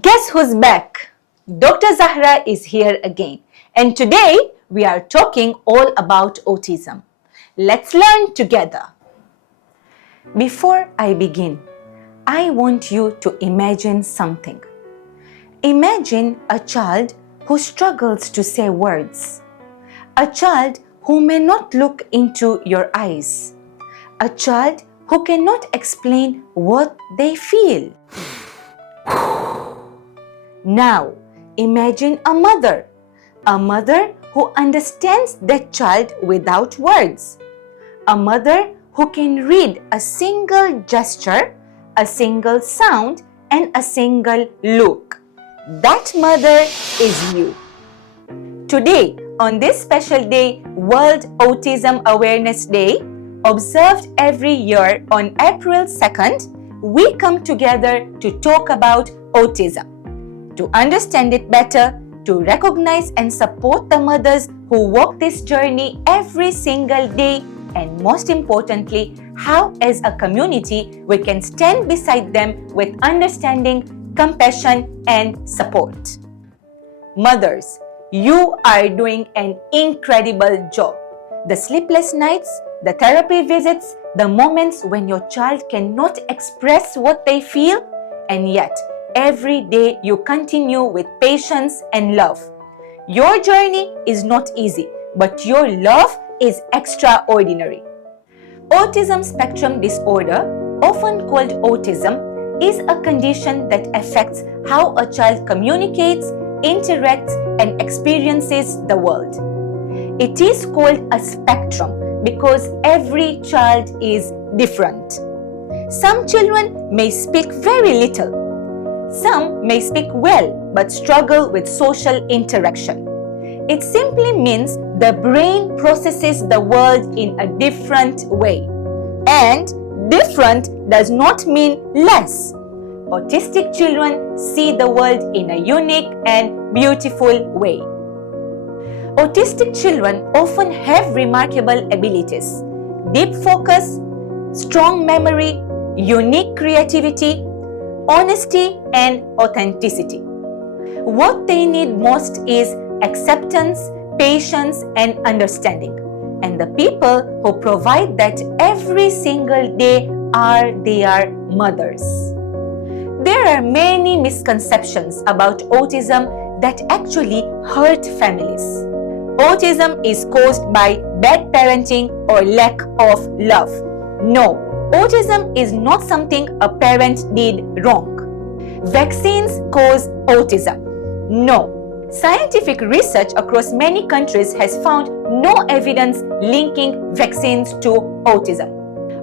Guess who's back? Dr. Zahra is here again, and today we are talking all about autism. Let's learn together. Before I begin, I want you to imagine something. Imagine a child who struggles to say words, a child who may not look into your eyes, a child who cannot explain what they feel. Now, imagine a mother who understands that child without words, a mother who can read a single gesture, a single sound, and a single look. That mother is you. Today, on this special day, World Autism Awareness Day, observed every year on April 2nd, we come together to talk about autism, to understand it better, to recognize and support the mothers who walk this journey every single day, and most importantly, how as a community we can stand beside them with understanding, compassion, and support. Mothers, you are doing an incredible job. The sleepless nights, the therapy visits, the moments when your child cannot express what they feel, and yet every day you continue with patience and love. Your journey is not easy, but your love is extraordinary. Autism Spectrum Disorder, often called autism, is a condition that affects how a child communicates, interacts, and experiences the world. It is called a spectrum because every child is different. Some children may speak very little. Some may speak well but struggle with social interaction. It simply means the brain processes the world in a different way. And different does not mean less. Autistic children see the world in a unique and beautiful way. Autistic children often have remarkable abilities: deep focus, strong memory, unique creativity, honesty, and authenticity. What they need most is acceptance, patience, and understanding. And the people who provide that every single day are their mothers. There are many misconceptions about autism that actually hurt families. Autism is caused by bad parenting or lack of love. No, autism is not something a parent did wrong. Vaccines cause autism. No. Scientific research across many countries has found no evidence linking vaccines to autism.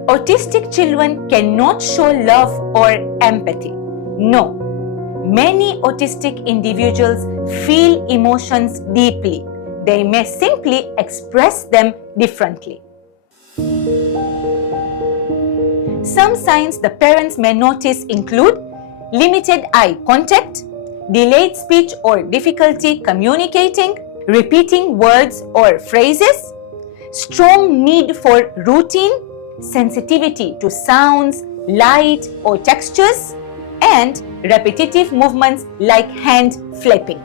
Autistic children cannot show love or empathy. No. Many autistic individuals feel emotions deeply. They may simply express them differently. Some signs the parents may notice include limited eye contact, delayed speech or difficulty communicating, repeating words or phrases, strong need for routine, sensitivity to sounds, light or textures, and repetitive movements like hand flapping.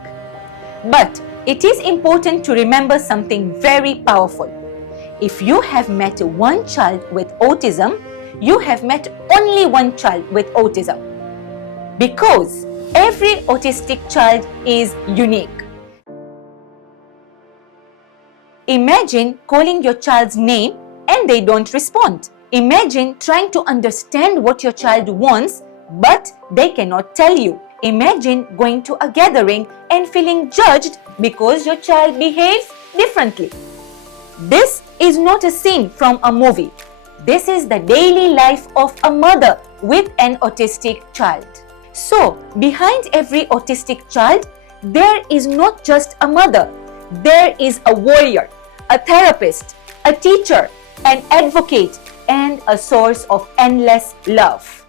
But it is important to remember something very powerful. If you have met one child with autism, you have met only one child with autism. Because every autistic child is unique. Imagine calling your child's name and they don't respond. Imagine trying to understand what your child wants, but they cannot tell you. Imagine going to a gathering and feeling judged because your child behaves differently. This is not a scene from a movie. This is the daily life of a mother with an autistic child. So, behind every autistic child, there is not just a mother. There is a warrior, a therapist, a teacher, an advocate, and a source of endless love.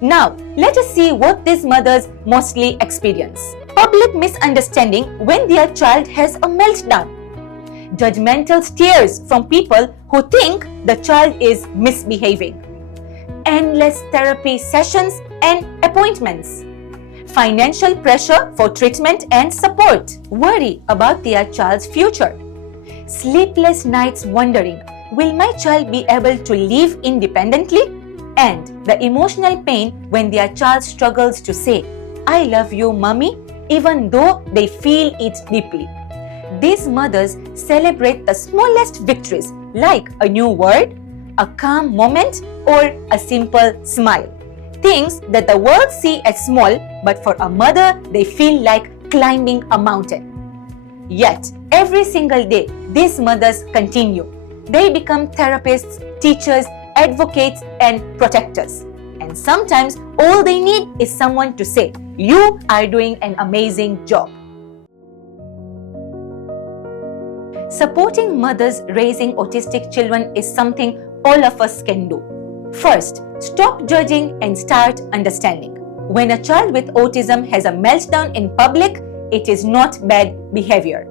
Now, let us see what these mothers mostly experience. Public misunderstanding when their child has a meltdown. Judgmental stares from people who think the child is misbehaving. Endless therapy sessions and appointments. financial pressure for treatment and support, worry about their child's future, sleepless nights wondering, will my child be able to live independently? And the emotional pain when their child struggles to say, I love you, mommy, even though they feel it deeply. These mothers celebrate the smallest victories like a new word, a calm moment, or a simple smile. Things that the world sees as small, but for a mother, they feel like climbing a mountain. Yet, every single day, these mothers continue. They become therapists, teachers, advocates, and protectors. And sometimes, all they need is someone to say, you are doing an amazing job. Supporting mothers raising autistic children is something all of us can do. First, stop judging and start understanding. When a child with autism has a meltdown in public, it is not bad behavior.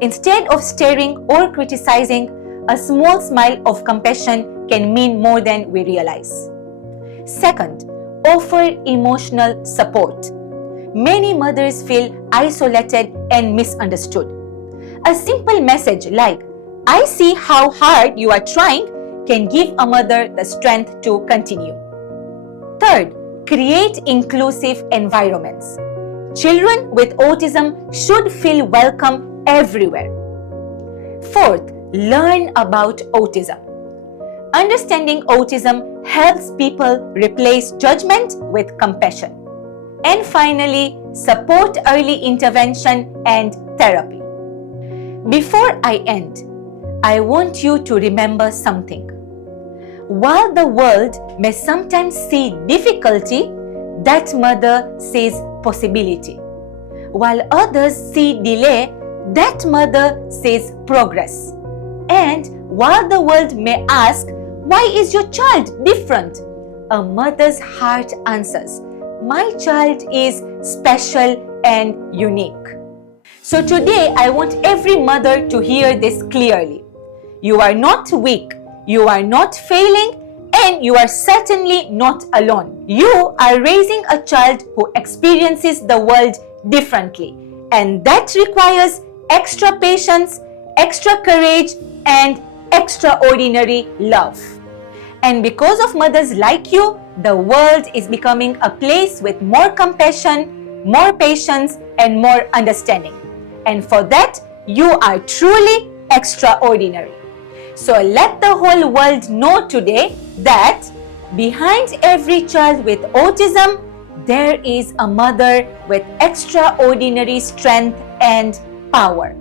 Instead of staring or criticizing, a small smile of compassion can mean more than we realize. Second, offer emotional support. Many mothers feel isolated and misunderstood. A simple message like, I see how hard you are trying, can give a mother the strength to continue. Third, create inclusive environments. Children with autism should feel welcome everywhere. Fourth, learn about autism. Understanding autism helps people replace judgment with compassion. And finally, support early intervention and therapy. Before I end, I want you to remember something. While the world may sometimes see difficulty, that mother sees possibility. While others see delay, that mother sees progress. And while the world may ask, why is your child different? A mother's heart answers, my child is special and unique. So today, I want every mother to hear this clearly. You are not weak, you are not failing, and you are certainly not alone. You are raising a child who experiences the world differently, and that requires extra patience, extra courage, and extraordinary love. And because of mothers like you, the world is becoming a place with more compassion, more patience, and more understanding. And for that, you are truly extraordinary. So let the whole world know today that behind every child with autism, there is a mother with extraordinary strength and power.